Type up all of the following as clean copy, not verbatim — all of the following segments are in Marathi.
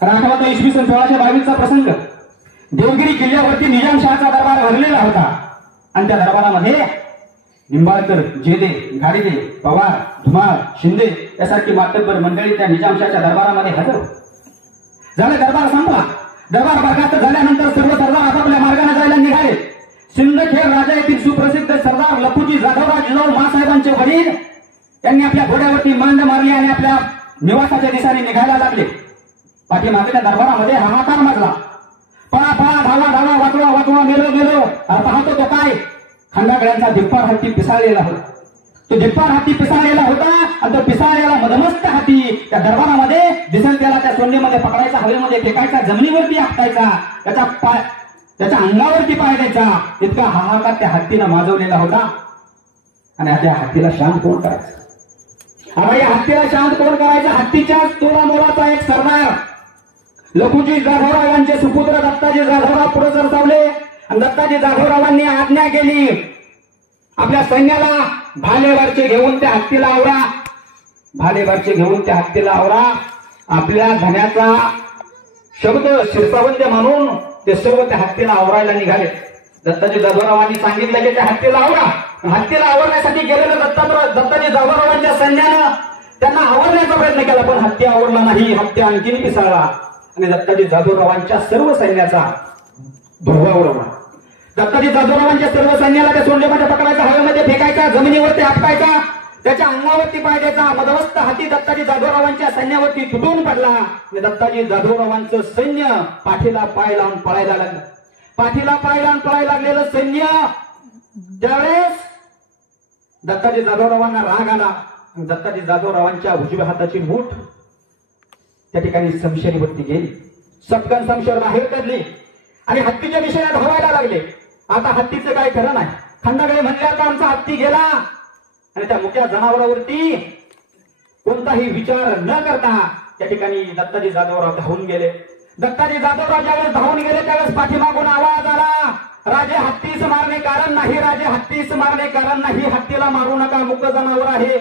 आठवता इसवी सन 1622चा प्रसंग. देवगिरी किल्ल्यावरती निजामशहाचा दरबार भरलेला होता आणि त्या दरबारामध्ये निंबाळकर, जेदे, घाडगे, पवार, धुमाळ, शिंदे यासारखी मातब्बर मंडळी त्या निजामशहाच्या दरबारामध्ये हजर. झालं, दरबार संपला. दरबार बरखास्त झाल्यानंतर सर्व सरदार आपापल्या मार्गाने जायला निघाले. सिंदखेड राजा येथील सुप्रसिद्ध सरदार लखुजी जाधवराव जिजाऊ मासाहेबांचे वडील त्यांनी आपल्या घोड्यावरती मांड मारली आणि आपल्या निवासाच्या दिशेने निघायला लागले. पाठीमागच्या दरबारामध्ये हाहाकार माजला. पळा पळा, धावा धावा, वाचवा वाचवा, मेलो मेलो. पाहतो तो काय, खंडागड्यांचा धिप्पार हत्ती पिसाळलेला होता. तो धिप्पार हत्ती पिसाळलेला होता आणि तो पिसाळलेला मधमस्त हत्ती त्या दरबारामध्ये दिसेल त्याला त्या सोंडेमध्ये पकडायचा, हवेमध्ये फेकायचा, जमिनीवरती आपटायचा, त्याच्या अंगावरती पाय द्यायचा. इतका हाहाकार त्या हत्तीनं माजवलेला होता. आणि त्या हत्तीला शांत कोण करायचं? आता या हत्तीला शांत कोण करायचं? हत्तीच्या तोडा मोलाचा एक सरदार लखुजी जाधवराव यांचे सुपुत्र दत्ताजी जाधवराव पुढे सरसावले आणि दत्ताजी जाधवरावांनी आज्ञा केली, आपल्या सैन्याला भालेवरचे घेऊन त्या हत्तीला आवरा, भालेवरचे घेऊन त्या हत्तीला आवरा. आपल्या धन्याचा शब्द शिरसावंत मानून ते सर्व त्या हत्तीला आवरायला निघाले. दत्ताजी जाधवरावांनी सांगितलं की त्या हत्तीला आवरा. हत्तीला आवरण्यासाठी गेलेलं दत्ताजी जाधवरावांच्या सैन्यानं त्यांना आवरण्याचा प्रयत्न केला, पण हत्ती आवरला नाही. हत्ती आणखीन पिसाळला आणि दत्ताजी जाधवरावांच्या सर्व सैन्याचा धुव्वा उडवला. दत्ताजी जाधवरावांच्या सर्व सैन्याला त्या सोंडेमध्ये पकडायचा, हवेमध्ये फेकायचा, जमिनीवरती आपटायचा, त्याच्या अंगावरती पाय द्यायचा. मधमस्त हाती दत्ताजी जाधवरावांच्या सैन्यावरती तुटून पडला आणि दत्ताजी जाधवरावांचं सैन्य पाठीला पाय लावून पळायला लागलं. पाठीला पाय लावून पळायला लागलेलं सैन्य, त्यावेळेस दत्ताजी जाधवरावांना राग आला. दत्ताजी जाधवरावांच्या उजव्या हाताची मूठ त्या ठिकाणी समशेरीवरती गेली. सटकन समशेर बाहेर काढली आणि हत्तीच्या दिशेने धावायला लागले. आता हत्तीचं काय खरं नाही. खंडागडे म्हणले, आता आमचा हत्ती गेला. आणि त्या मुक्या जनावरावरती कोणताही विचार न करता त्या ठिकाणी दत्ताजी जाधवराव धावून गेले. दत्ताजी जाधवराव ज्यावेळेस धावून गेले त्यावेळेस पाठीमागून आवाज आला, राजे हत्तीस मारणे कारण नाही, राजे हत्तीस मारणे कारण नाही, हत्तीला मारू नका, मुक जनावर आहे.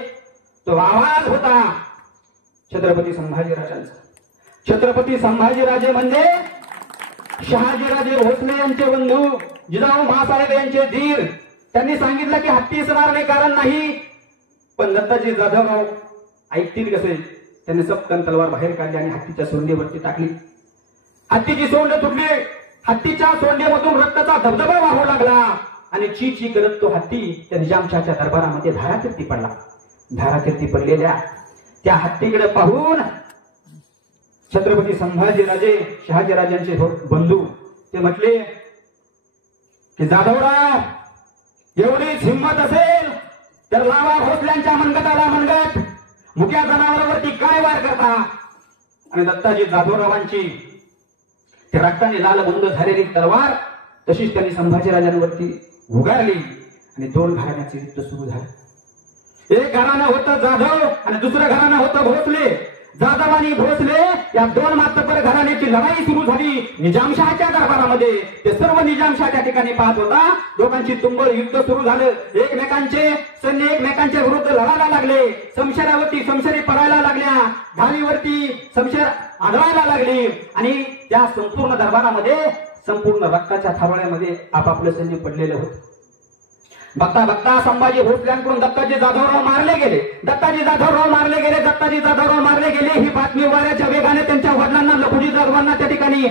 तो आवाज होता छत्रपती संभाजीराजांचा. छत्रपती संभाजीराजे म्हणजे शहाजीराजे भोसले यांचे बंधू, जिजाऊ मासाहेब यांचे धीर. त्यांनी सांगितलं की हत्तीस मारणे कारण नाही, पण दत्ताजी जाधवराव ऐकतील कसे? त्यांनी सपकन तलवार बाहेर काढली आणि हत्तीच्या सोंडेवरती टाकली. हत्तीची सोंड तुटली. हत्तीच्या सोंडेमधून रक्ताचा धबधबा वाहू लागला आणि ची ची करत तो हत्ती त्या निजामशाच्या दरबारामध्ये धाराकीर्ती पडला. धाराकीर्ती पडलेल्या त्या हत्तीकडे पाहून छत्रपती संभाजीराजे शहाजीराजांचे बंधू ते म्हटले की जाधवराव, एवढीच हिंमत असेल तर लावा भोसल्यांच्या मनगटाला मनगट, मुक्या जनावरावरती काय वार करता? आणि दत्ताजी जाधवरावांची त्या रक्ताने लालबुंद झालेली तलवार तशीच त्यांनी संभाजीराजांवरती उगारली आणि दोन घराण्याचे युद्ध सुरू झाले. एक घराणं होतं जाधव आणि दुसरं घराणं होतं भोसले. जाधव आणि भोसले या दोन मातब्बर घराण्याची लढाई सुरू झाली निजामशहाच्या दरबारामध्ये. ते सर्व निजामशाह त्या ठिकाणी पाहत होता. दोघांची तुंबळ युद्ध सुरू झालं. एकमेकांचे सैन्य एकमेकांच्या विरुद्ध लढायला लागले. शमशेरावरती शमशेरी पडायला लागल्या, ढालीवरती शमशेर आढळायला लागली आणि त्या संपूर्ण दरबारामध्ये संपूर्ण रक्ताच्या थारोळ्यामध्ये आपापलं सैन्य पडलेलं होतं. बघता बघता संभाजी भोसल्यांकडून दत्ताजी जाधवराव मारले गेले. दत्ताजी जाधवराव मारले गेले. दत्ताजी जाधवराव मारले गेले ही बातमी वाऱ्याच्या वेगाने त्यांच्या वडिलांना लखुजी जाधवांना त्या ठिकाणी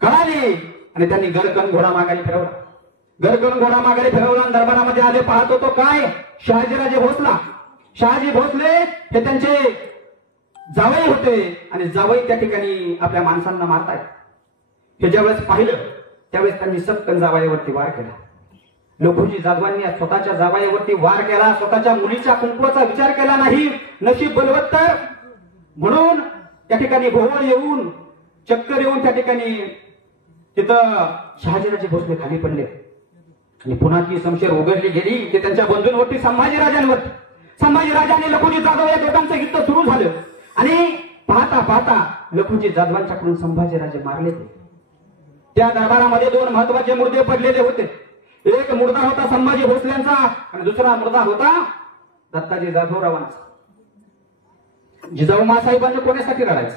कळाली आणि त्यांनी गडकन घोडा मागायला फिरवला. गडकन घोडा मागायला फिरवला. दरबारामध्ये आले. पाहत होतो काय, शहाजीराजे भोसला. शहाजी भोसले हे त्यांचे जावई होते आणि जावई त्या ठिकाणी आपल्या माणसांना मारतायत. हे ज्यावेळेस पाहिलं त्यावेळेस त्यांनी सपकन जावयावरती वार केला. लखुजी जाधवांनी स्वतःच्या जावयावरती वार केला. स्वतःच्या मुलीच्या कुंकवाचा विचार केला नाही. नशीब बलवत्तर म्हणून त्या ठिकाणी भोवळ येऊन चक्कर येऊन त्या ठिकाणी तिथं शहाजीराजे भोसले खाली पडले आणि पुन्हा ती शमशेर उघडली गेली की त्यांच्या बंधूंवरती संभाजीराजांवरती. संभाजीराजांनी लखुजी जाधव या दोघांचं युद्ध सुरू झालं आणि पाहता पाहता लखुजी जाधवांच्याकडून संभाजीराजे मारले. त्या दरबारामध्ये दोन महत्वाचे मुर्दे पडलेले होते. एक मुर्दा होता संभाजी भोसल्यांचा आणि दुसरा मुर्दा होता दत्ताजी जाधवरावांचा. जिजाऊ मासाहेबांनी कोणासाठी लढायचं?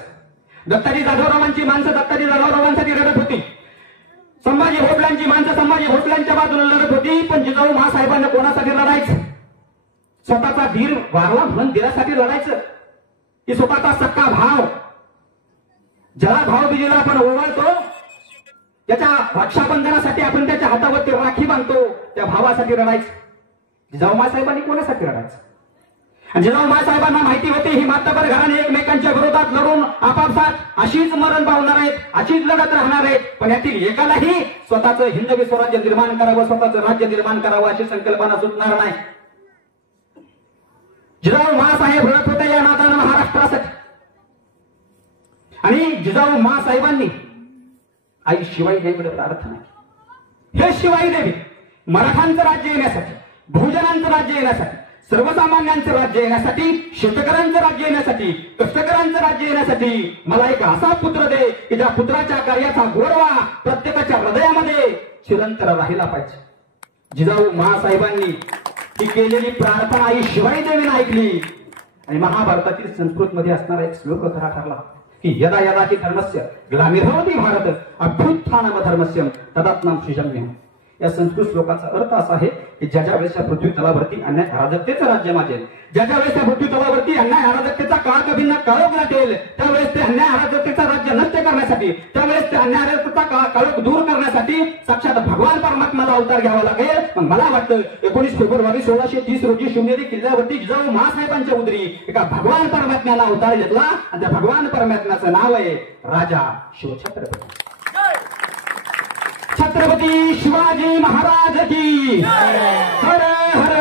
दत्ताजी जाधवरावांची माणसं दत्ताजी जाधवरावांसाठी लढत होती, संभाजी भोसल्यांची माणसं संभाजी भोसल्यांच्या बाजूला लढत होती. पण जिजाऊ महासाहेबांना कोणासाठी लढायचं? स्वतःचा धीर वारला म्हणून दिरासाठी लढायचं की स्वतःचा सक्का भाव, ज्याला भावबीजेला आपण ओवाळतो, त्याच्या रक्षाबंधनासाठी आपण त्याच्या हातावरती राखी बांधतो, त्या भावासाठी लढायचं. जिजाऊ महासाहेबांनी कोणासाठी लढायचं? आणि जिजाऊ महासाहेबांना माहिती होती ही मातबर घराणे एकमेकांच्या विरोधात लढून आपापसात अशीच मरण पावणार आहेत, अशीच लढत राहणार आहेत. पण यातील एकालाही स्वतःचं हिंदवी स्वराज्य निर्माण करावं, स्वतःचं राज्य निर्माण करावं अशी संकल्पना सुचणार नाही. जिजाऊ महासाहेब लढत होते या नात्यानं महाराष्ट्रासाठी. आणि जिजाऊ महासाहेबांनी आई शिवाई देवीकडे प्रार्थना केली. हे शिवाई देवी, मराठांचं राज्य येण्यासाठी, बहुजनांचं राज्य येण्यासाठी, सर्वसामान्यांचं राज्य येण्यासाठी, शेतकऱ्यांचं राज्य येण्यासाठी, कष्टकऱ्यांचं राज्य येण्यासाठी मला एक असा पुत्र दे की ज्या पुत्राच्या कार्याचा गोडवा प्रत्येकाच्या हृदयामध्ये चिरंतन राहिला पाहिजे. जिजाऊ महासाहेबांनी ही केलेली प्रार्थना आई शिवाई देवीने ऐकली आणि महाभारतातील संस्कृतमध्ये असणारा एक श्लोक खरा ठरला की यदा यदा हि धर्मस्य ग्लानिर्भवति भारत अभ्युत्थानम धर्मस्य तदात्मं सृजम्यम्. या संस्कृत श्लोकाचा अर्थ असा आहे की ज्या ज्या वेळेस या पृथ्वी तलावरती अन्याय अराजकतेचं राज्य माजेल, ज्या ज्या वेळेस या पृथ्वी तलावरती अन्याय अराजकतेचा काळकभिन्न काळोख लाटेल, त्यावेळेस ते अन्याय अराजकतेचा राज्य नष्ट करण्यासाठी, त्यावेळेस ते अन्याय अराजकतेचा काळोख दूर करण्यासाठी साक्षात भगवान परमात्म्याला अवतार घ्यावा लागेल. मग मला वाटतं 19 फेब्रुवारी 1630 रोजी शिवनेरी किल्ल्यावरती जिजाऊ महासाहेबांच्या उदरी एका भगवान परमात्म्याला अवतार घेतला आणि त्या भगवान परमात्म्याचं नाव आहे राजा शिवछत्रपती. छत्रपती शिवाजी महाराज की हर हर